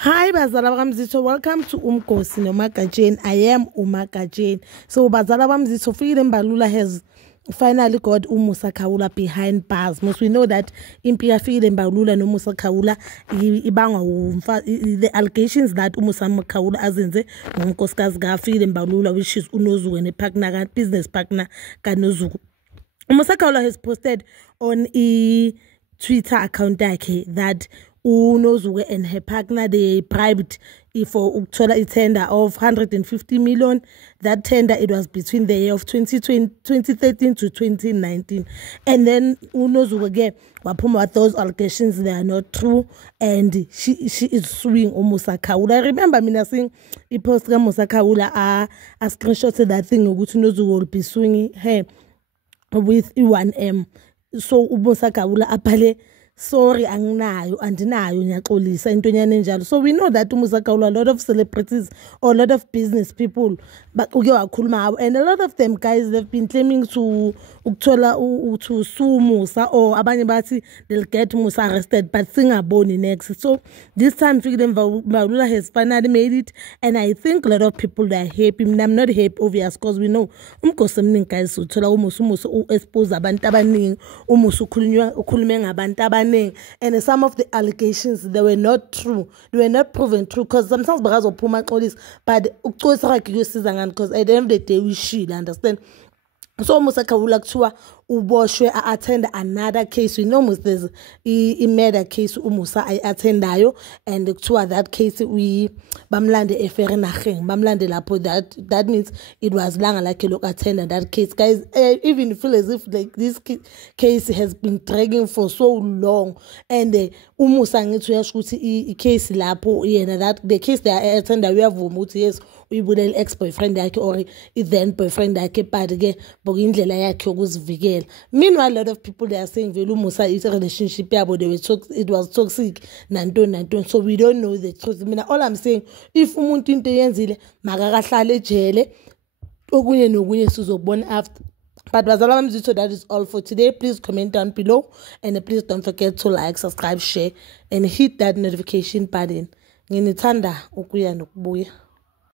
Hi bazala bamzitho, welcome to Umgosi noMagajeni. I am uMagajeni. So bazala bamzitho, Freedom Mbalula has finally got uMusa Khawula behind bars. Most we know that impia Freedom Mbalula no Musa Khawula ibangwa the allegations that uMusa Khawula azenze ngonkosikazi ka Freedom Mbalula, which is uNozuku ne partner business partner kaNozuku. uMusa Khawula has posted on a Twitter account that uNozuku and her partner, they bribed for a tender of 150 million. That tender, it was between the year of 2013 to 2019. And then uNozuku again, wapuma those allegations, they are not true, and she is suing uMusa Khawula. I remember me saying he posted uMusa Khawula a screenshot that thing which uNozuku will be suing her with E1M. So uMusa Khawula apale sorry andinayo ngiyaxolisa into nyane njalo. So we know that uMusa Khawula, a lot of celebrities or a lot of business people but uke wakhuluma, and a lot of them guys, they've been claiming to sue Musa, or abanye bathi they'll get Musa arrested, but singaboni next. So this time Freedom Mbalula has finally made it, and I think a lot of people, they are happy. I'm not happy obvious because we know umgosi omningi guys uthola uMusa expose abantu abaningi, uMusa ukhulume ngabantu abaningi, and some of the allegations, they were not true, they were not proven true, because sometimes bakazophuma xolisa but ukuxolisa kwakhe kuyosiza ngani, because at the end of the day we should understand. So uMusa Khawula kuthiwa uboshwe attend another case. We know there's a murder case uMusa attendayo, and kuthiwa that case we bamlande eFerenageng, bamlande lapho. That means it was langa like look attend that case, guys. Even feel as if like this case has been dragging for so long, and uMusa ngithi uyasho ukuthi case lapho yena, that the case they attend, we have ukuthi yes uyibulele ex-boyfriend yakhe or then boyfriend yakhe, but ke bokindlela yakhe yokuzivikela. Meanwhile, a lot of people, they are saying vele uMusa is a relationship yabo, it was toxic nanto. So we don't know the truth. I mean, all I'm saying, if umuntu into yenzile makakahlale ejele, okunye nokunye sizobona after. But bazala bamzitho, that is all for today. Please comment down below, and please don't forget to like, subscribe, share, and hit that notification button. Nginithanda ukuya nokubuya.